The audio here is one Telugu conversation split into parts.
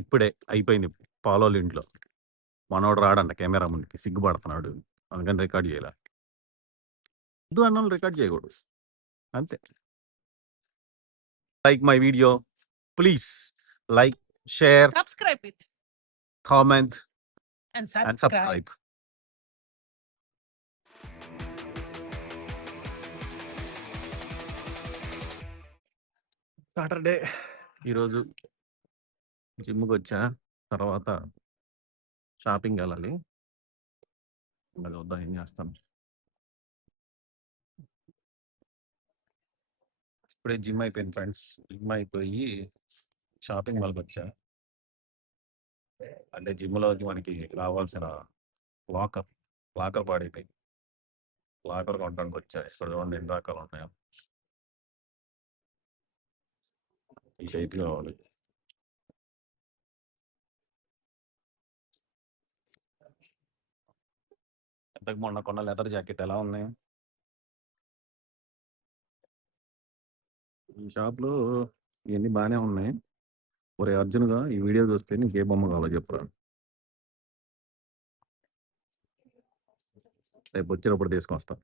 ఇప్పుడే అయిపోయింది పాలోళ్ళ ఇంట్లో. మనోడు రాడంట కెమెరా ముందుకి, సిగ్గుపడుతున్నాడు. అందుకని రికార్డ్ చేయలే. వద్దు అన్నోళ్ళు రికార్డ్ చేయకూడదు. అంతే. Like my video. Please like, share, Subscribe it comment and and subscribe. Subscribe. Saturday ఈరోజు జిమ్కి వచ్చా. తర్వాత షాపింగ్ వెళ్ళాలి. ఇంకా చూద్దాం ఏం చేస్తాను. ఇప్పుడే జిమ్ అయిపోయింది ఫ్రెండ్స్. జిమ్ అయిపోయి షాపింగ్ మాల్కి వచ్చా. అంటే జిమ్లోకి మనకి రావాల్సిన లాకర్ పాడైపోయింది. లాకర్ కొనడానికి వచ్చా. ఇక్కడ చూడండి ఎన్ని రకాలు ఉన్నాయో. ఈ టైప్ కావాలి. ఎంతకు మొన్న కొన్న లెదర్ జాకెట్ ఎలా ఉంది? ఈ షాప్లో ఇవన్నీ బాగానే ఉన్నాయి. ఒరే అర్జున్గా ఈ వీడియో చూస్తే నీకు ఏ బొమ్మ కావాలో చెప్పురా. రేపు వచ్చినప్పుడు తీసుకొస్తా.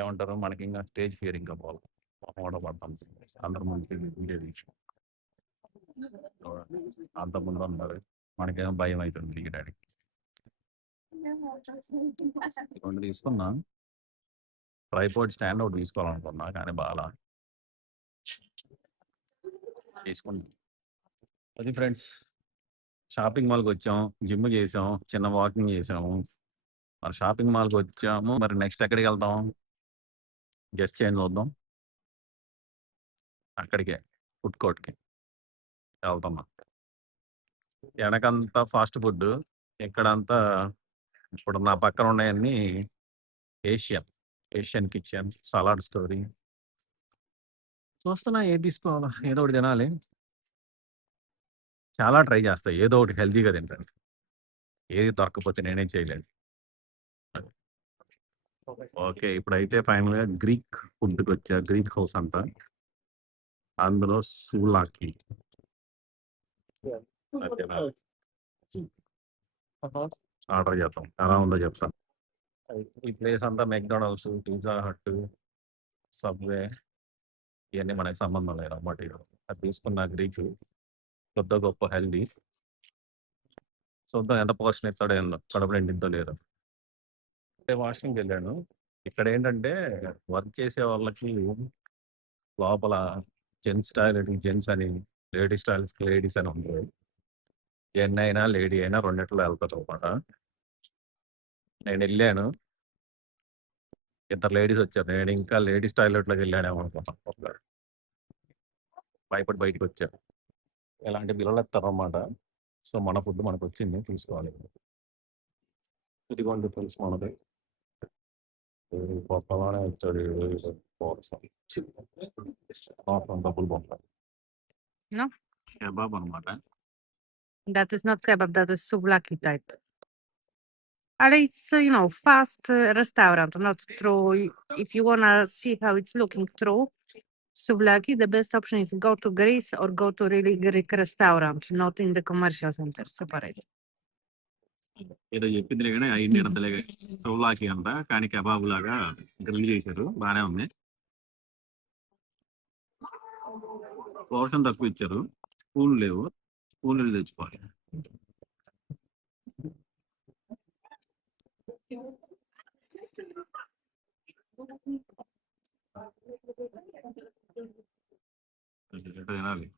ఏమంటారు, మనకి ఇంకా స్టేజ్ ఫియర్ ఇంకా పోవాలి. పడతాం అందరు మనకి వీడియో తీసి అంత ముందు ఉన్నారు. మనకేమో భయం అవుతుంది దిగడానికి. రెండు తీసుకున్నా. ట్రైపోర్డ్ స్టాండ్ ఒకటి తీసుకోవాలనుకున్నా కానీ బాగా తీసుకున్నా. అది ఫ్రెండ్స్, షాపింగ్ మాల్కి వచ్చాం, జిమ్ చేసాం, చిన్న వాకింగ్ చేసాము. మరి షాపింగ్ మాల్కి వచ్చాము, మరి నెక్స్ట్ ఎక్కడికి వెళ్తాం? గెస్ట్ చేంజ్ చూద్దాం. అక్కడికే ఫుడ్ కోర్ట్కి వెళ్తాం. వెనకంతా ఫాస్ట్ ఫుడ్, ఇక్కడంతా ఇప్పుడు నా పక్కన ఉన్నాయన్నీ ఏషియన్ కిచెన్, సలాడ్ స్టోరీ. చూస్తున్నా ఏది తీసుకోవాలా, ఏదో ఒకటి తినాలి. చాలా ట్రై చేస్తా ఏదో ఒకటి హెల్తీగా తింటాను. ఏది దొరకకపోతే నేనేం చేయలేను. ఓకే, ఇప్పుడైతే ఫైనల్గా గ్రీక్ ఫుడ్కి వచ్చా. గ్రీక్ హౌస్ అంట. అందులో సూలాకి ఆర్డర్ చేద్దాం. ఎలా ఉందో చెప్తాను. ఈ ప్లేస్ అంతా మెక్డానల్డ్స్, పిజ్జా హట్, సబ్వే ఇవన్నీ మనకి సంబంధం లేదు అన్నమాట. అది తీసుకున్న గ్రీక్ కొద్ది గొప్ప హెల్దీ. చూద్దాం ఎంత పోర్షన్ ఇస్తాడో, ఏందో కడుపు నిండిద్దో లేదో. అంటే వాష్రూమ్కి వెళ్ళాను. ఇక్కడ ఏంటంటే వర్క్ చేసే వాళ్ళకి లోపల జెంట్స్ టాయిలెట్ జెంట్స్ అని, లేడీస్ టాయిలెట్స్ లేడీస్ అని ఉంది. జెన్ అయినా లేడీ అయినా రెండిట్లో వెళ్తారు అనమాట. నేను వెళ్ళాను, ఇద్దరు లేడీస్ వచ్చారు. నేను ఇంకా లేడీస్ టాయిలెట్లోకి వెళ్ళానేమో అనుకున్నాను. భయపడి బయటకు వచ్చాను. ఇలాంటి బిల్లలు ఇస్తారన్నమాట. సో మన ఫుడ్ మనకు వచ్చింది, తీసుకోవాలి. ఇదిగోండి ఫ్రెండ్స్ మనది. కొత్తగానే వచ్చాడు డబ్బులు పంపాలి. No, కబాబ్ అనమాట. that is not kebab. That is souvlaki type. And it's fast restaurant. Not true. If you wanna see how it's looking through souvlaki, the best option is go to Greece or go to really Greek restaurant, not in the commercial center. Separate. ఏదో చెప్పింది కానీ అయింది అంతలే. సౌలాకి అంట, కానీ కబాబ్ లాగా గ్రిల్ చేశారు, బాగానే ఉంది. పోర్షన్ తక్కువ ఇచ్చారు, స్పూన్ లేవు, స్పూన్లు తెచ్చుకోవాలి. తినాలి.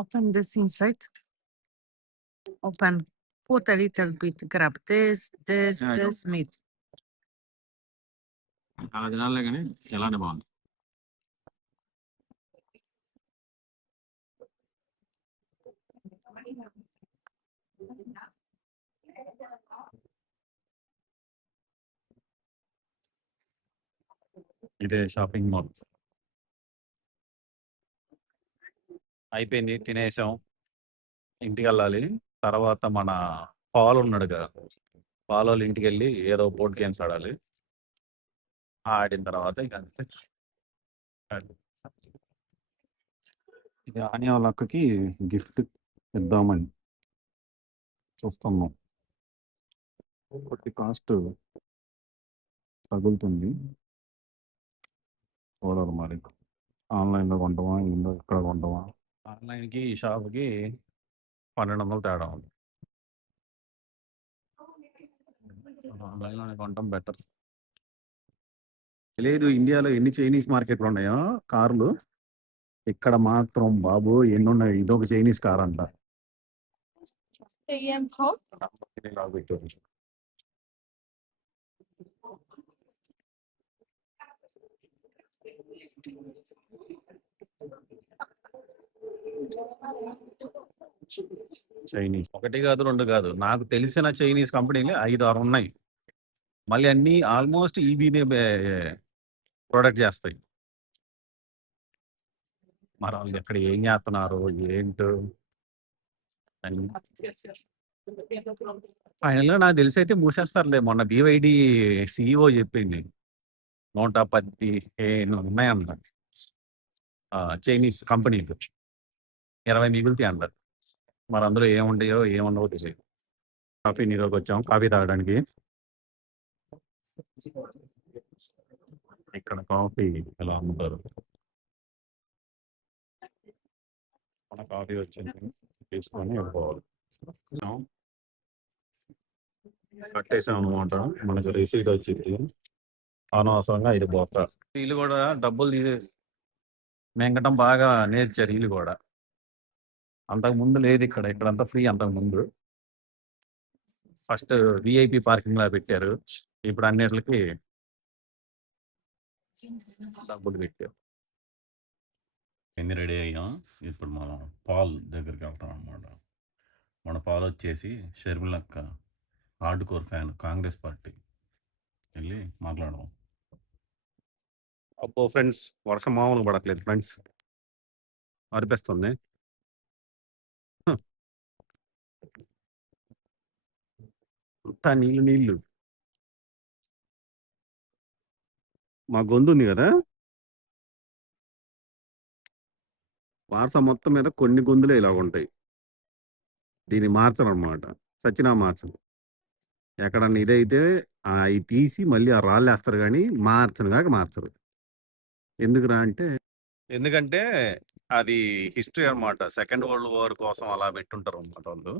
Open this inside. Open. Put a little bit. Grab this, Yeah, this meat. అలా తినాలే కానీ ఎలానే బాగుంది. ఇదే షాపింగ్ మాల్. అయిపోయింది. తినేసాం. ఇంటికెళ్ళాలి. తర్వాత మన పాలున్నాడు కదా! పాలోళ్ళ ఇంటికెళ్ళి ఏదో బోర్డ్ గేమ్స్ ఆడాలి. ఆడిన తర్వాత ఇక అంతే. అది. ఇది ఆనియా వాళ్ళ అక్కకి గిఫ్ట్ ఇద్దామని చూస్తున్నాం. ఒకటి కాస్ట్ తగులుతుంది. చూడాలి మరి. ఆన్‌లైన్‌లో కొంటామా? ఏందో ఇక్కడ కొంటామా? ఆన్‌లైన్‌కి, ఈ షాప్‌కి 1200 తేడా ఉంది. ఆన్‌లైన్‌లోనే కొనటం బెటర్. తెలీదు ఇండియాలో ఎన్ని చైనీస్ మార్కెట్లున్నాయో కార్లు. ఇక్కడ మాత్రం బాబోయ్! ఎన్నున్నాయి. ఇదొక చైనీస్ కారంట. ఇలా పెట్టారు. చైనీస్. ఒకటి కాదు, 2 కాదు. నాకు తెలిసిన చైనీస్ కంపెనీలే 5, 6 ఉన్నాయి. మళ్ళీ అన్నీ ఆల్మోస్ట్ ఈబీనే ప్రొడక్ట్ చేస్తాయి. మరి వాళ్ళు ఎక్కడ ఏం చేస్తున్నారో ఏంటో అని. ఫైనల్‌గా నాకు తెలిసైతే మూసేస్తారులే. మొన్న బీవైడీ సీఈఓ చెప్పింది. 115 ఉన్నాయంట. చైనీస్ కంపెనీలు. 20 మిగులుతాయి అన్నారు. మరి అందులో ఏముంటాయో ఏముండవో తెలియదు. కాఫీ నీరోకి వచ్చాం కాఫీ తాగడానికి. ఇక్కడ కాఫీ ఎలా అమ్ముతారు. మన కాఫీ వచ్చింది తీసుకొని వెళ్ళిపోవాలి. కట్టేసాం అనమాట. మనకు రిసీట్ వచ్చింది. అనవసరంగా ఇది బొక్క. వీళ్ళు కూడా డబ్బులు మెంగటం బాగా నేర్చారు వీళ్ళు కూడా. అంతకు ముందు లేదు ఇక్కడ. ఇక్కడంతా ఫ్రీ అంతకు ముందు. ఫస్ట్ విఐపి పార్కింగ్ లా పెట్టారు. ఇప్పుడు అన్నిటికి డబ్బులు పెట్టారు. ఎన్ని రెడీ అయ్యాం. ఇప్పుడు మనం పాల్ దగ్గరికి వెళ్తాం అనమాట. మన పాల్ వచ్చేసి షర్మిలక్క hardcore fan, Congress party. వెళ్ళి మాట్లాడదాం. అబ్బో ఫ్రెండ్స్, వర్షం మామూలు పడట్లేదు ఫ్రెండ్స్. అనిపిస్తుంది. అంతా నీళ్ళు నీళ్ళు. మా గొంతు ఉంది కదా, వారస మొత్తం మీద కొన్ని గొంతులే ఇలా ఉంటాయి. దీన్ని మార్చరు అనమాట. సచ్చినా మార్చరు. ఎక్కడన్నా ఇదైతే అవి తీసి మళ్ళీ ఆ రాళ్ళు వేస్తారు కానీ మార్చను కాక మార్చరు. ఎందుకురా అంటే ఎందుకంటే అది హిస్టరీ అన్నమాట. సెకండ్ వరల్డ్ వార్ కోసం అలా పెట్టుంటారు అనమాట వాళ్ళు.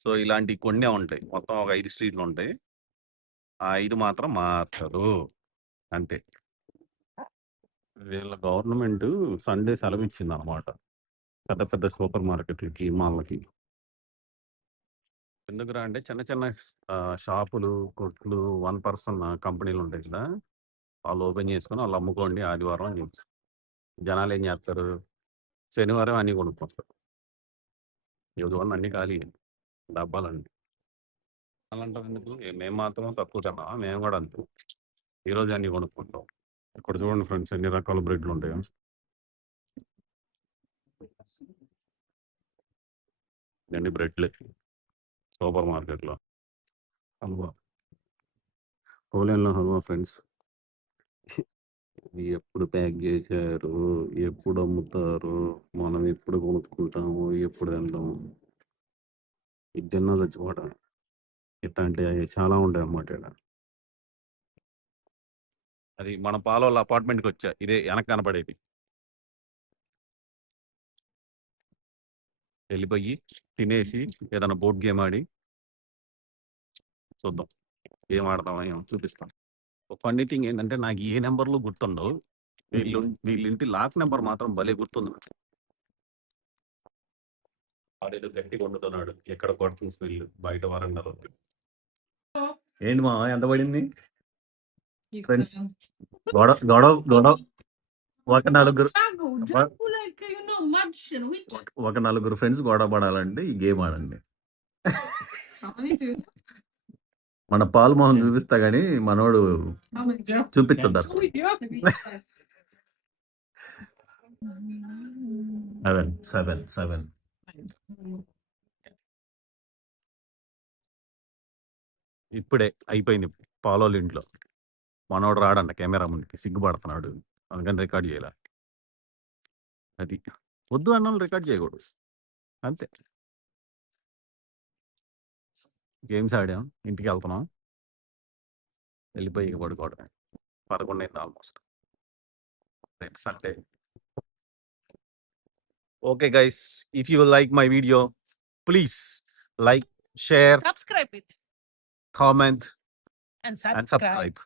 సో ఇలాంటి కొన్నే ఉంటాయి. మొత్తం ఒక 5 స్ట్రీట్లు ఉంటాయి. ఆ 5 మాత్రం మార్చరు. అంతే. వీళ్ళ గవర్నమెంట్ సండే సెలవు ఇచ్చింది అనమాట. పెద్ద పెద్ద సూపర్ మార్కెట్లకి, మాల్‌లకి. ఎందుకురా అంటే చిన్న చిన్న షాపులు, కొట్లు, వన్ పర్సన్ కంపెనీలు ఉంటాయి కదా! వాళ్ళు ఓపెన్ చేసుకొని వాళ్ళు అమ్ముకోండి ఆదివారం అని చెప్పి. జనాలు ఏం చేస్తారు? శనివారం అన్నీ కొనుక్కొస్తారు. ఈరోజు అన్నీ ఖాళీ డబ్బాలండి. అలాంటావు ఎందుకు? మేము మాత్రం తక్కువ తిన్నామా? మేము కూడా అంతే. ఈరోజు అన్నీ కొనుక్కుంటాం. ఇక్కడ చూడండి ఫ్రెండ్స్ ఎన్ని రకాల బ్రెడ్లు ఉంటాయో. ఇవన్నీ బ్రెడ్లే సూపర్ మార్కెట్‌లో. హల్వా. పోలేన్‌లో హల్వా ఫ్రెండ్స్. ఇవి ఎప్పుడు ప్యాక్ చేశారు? ఎప్పుడు అమ్ముతారు? మనం ఎప్పుడు కొనుక్కుంటాము? ఎప్పుడు తింటాము? ఇది తిన్నా చచ్చిపోవటం. ఇట్లాంటివి చాలా ఉంటాయి అన్నమాట ఈడ. అది మన పాలోళ్ళ అపార్ట్మెంట్‌కి వచ్చా. ఇదే వెనక కనపడేది. వెళ్ళిపోయి తినేసి ఏదైనా బోర్డ్ గేమ్ ఆడి చూద్దాం. ఏం ఆడతామో ఏమో చూపిస్తాను. ఫన్నీ థింగ్ ఏంటంటే నాకు ఏ నెంబర్లు గుర్తుండవు. వీళ్ళింటి లాక్ నెంబర్ మాత్రం భలే గుర్తుంది. ఆడేదో గట్టిగా వండుతున్నాడు. ఎక్కడ కొడుతుంది స్మెల్ బయట వరండాలో. ఏంటి మా ఎంత పడింది ఫ్రెండ్స్? గొడవ గొడవ గొడవ ఒక నలుగురు ఒక నలుగురు ఫ్రెండ్స్ గొడవ పడాలంటే ఈ గేమ్ ఆడండి. మన పాల్మోహన్ చూపిస్తా గానీ మనోడు చూపించద్దు. 7. ఇప్పుడే అయిపోయింది పాలోళ్ళ ఇంట్లో. మనోడు రాడంట కెమెరా ముందుకి, సిగ్గుపడుతున్నాడు. అందుకని రికార్డ్ చేయాల. అది వద్దు అన్న రికార్డ్ చేయకూడదు, అంతే. గేమ్స్ ఆడాం, ఇంటికి వెళ్తున్నాం, వెళ్ళిపోయి ఇక పడుకోవడమే. 11 అయింది ఆల్మోస్ట్. రేపు Sunday. Okay guys, if you like my video please like, share, Subscribe it comment and and subscribe.